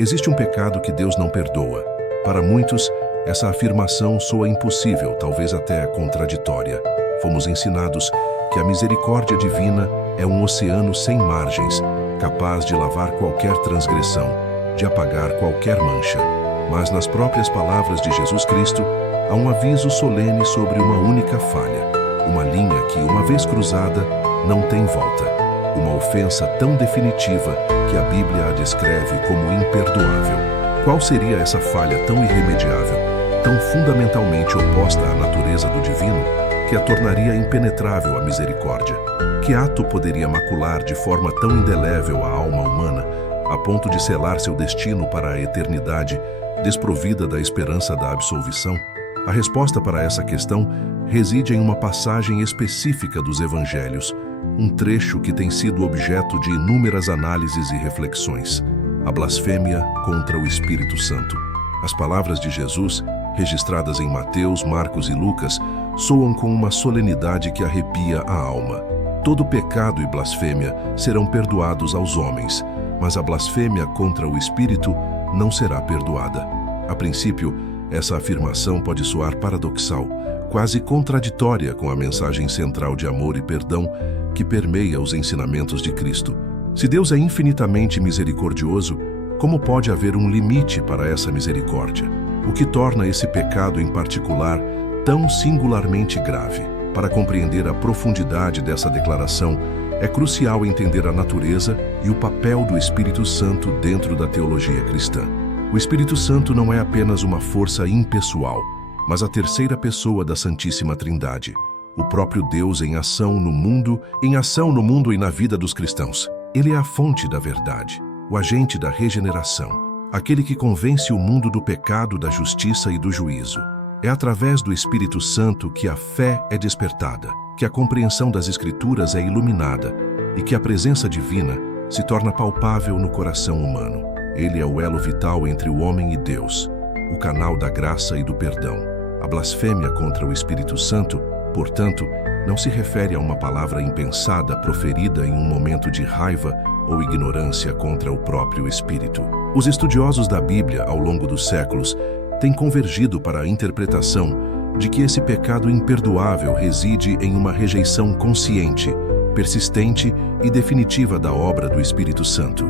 Existe um pecado que Deus não perdoa. Para muitos, essa afirmação soa impossível, talvez até contraditória. Fomos ensinados que a misericórdia divina é um oceano sem margens, capaz de lavar qualquer transgressão, de apagar qualquer mancha. Mas nas próprias palavras de Jesus Cristo, há um aviso solene sobre uma única falha, uma linha que, uma vez cruzada, não tem volta. Uma ofensa tão definitiva que a Bíblia a descreve como imperdoável. Qual seria essa falha tão irremediável, tão fundamentalmente oposta à natureza do divino, que a tornaria impenetrável à misericórdia? Que ato poderia macular de forma tão indelével a alma humana, a ponto de selar seu destino para a eternidade, desprovida da esperança da absolvição? A resposta para essa questão reside em uma passagem específica dos Evangelhos, um trecho que tem sido objeto de inúmeras análises e reflexões: a blasfêmia contra o Espírito Santo. As palavras de Jesus, registradas em Mateus, Marcos e Lucas, soam com uma solenidade que arrepia a alma. Todo pecado e blasfêmia serão perdoados aos homens, mas a blasfêmia contra o Espírito não será perdoada. A princípio, essa afirmação pode soar paradoxal, quase contraditória com a mensagem central de amor e perdão que permeia os ensinamentos de Cristo. Se Deus é infinitamente misericordioso, como pode haver um limite para essa misericórdia? O que torna esse pecado em particular tão singularmente grave? Para compreender a profundidade dessa declaração, é crucial entender a natureza e o papel do Espírito Santo dentro da teologia cristã. O Espírito Santo não é apenas uma força impessoal, mas a terceira pessoa da Santíssima Trindade, o próprio Deus em ação no mundo e na vida dos cristãos. Ele é a fonte da verdade, o agente da regeneração, aquele que convence o mundo do pecado, da justiça e do juízo. É através do Espírito Santo que a fé é despertada, que a compreensão das Escrituras é iluminada e que a presença divina se torna palpável no coração humano. Ele é o elo vital entre o homem e Deus, o canal da graça e do perdão. A blasfêmia contra o Espírito Santo, portanto, não se refere a uma palavra impensada proferida em um momento de raiva ou ignorância contra o próprio Espírito. Os estudiosos da Bíblia, ao longo dos séculos, têm convergido para a interpretação de que esse pecado imperdoável reside em uma rejeição consciente, persistente e definitiva da obra do Espírito Santo.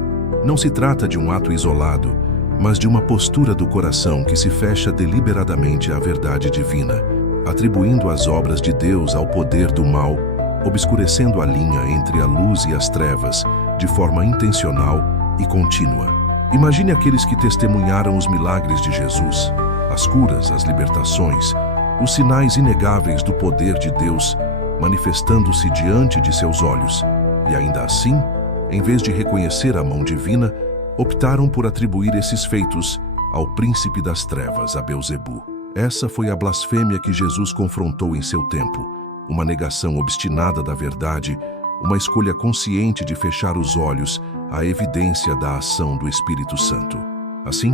Não se trata de um ato isolado, mas de uma postura do coração que se fecha deliberadamente à verdade divina, atribuindo as obras de Deus ao poder do mal, obscurecendo a linha entre a luz e as trevas de forma intencional e contínua. Imagine aqueles que testemunharam os milagres de Jesus, as curas, as libertações, os sinais inegáveis do poder de Deus manifestando-se diante de seus olhos, e ainda assim, em vez de reconhecer a mão divina, optaram por atribuir esses feitos ao príncipe das trevas, a Belzebu. Essa foi a blasfêmia que Jesus confrontou em seu tempo, uma negação obstinada da verdade, uma escolha consciente de fechar os olhos à evidência da ação do Espírito Santo. Assim,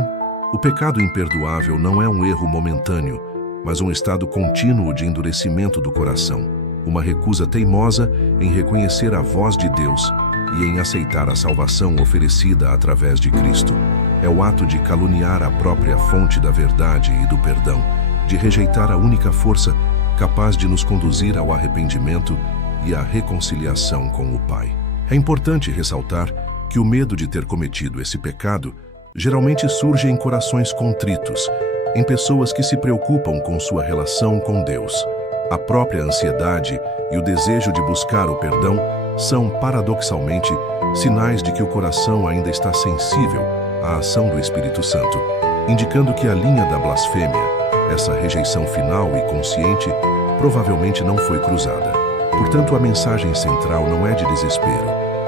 o pecado imperdoável não é um erro momentâneo, mas um estado contínuo de endurecimento do coração, uma recusa teimosa em reconhecer a voz de Deus e em aceitar a salvação oferecida através de Cristo. É o ato de caluniar a própria fonte da verdade e do perdão, de rejeitar a única força capaz de nos conduzir ao arrependimento e à reconciliação com o Pai. É importante ressaltar que o medo de ter cometido esse pecado geralmente surge em corações contritos, em pessoas que se preocupam com sua relação com Deus. A própria ansiedade e o desejo de buscar o perdão são, paradoxalmente, sinais de que o coração ainda está sensível à ação do Espírito Santo, indicando que a linha da blasfêmia, essa rejeição final e consciente, provavelmente não foi cruzada. Portanto, a mensagem central não é de desespero,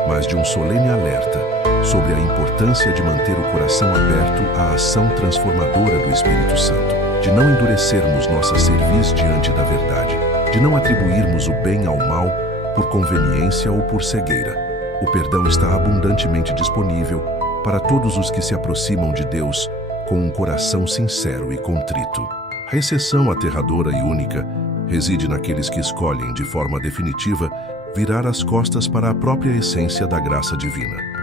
mas de um solene alerta sobre a importância de manter o coração aberto à ação transformadora do Espírito Santo, de não endurecermos nossa cerviz diante da verdade, de não atribuirmos o bem ao mal por conveniência ou por cegueira. O perdão está abundantemente disponível para todos os que se aproximam de Deus com um coração sincero e contrito. A exceção aterradora e única reside naqueles que escolhem, de forma definitiva, virar as costas para a própria essência da graça divina.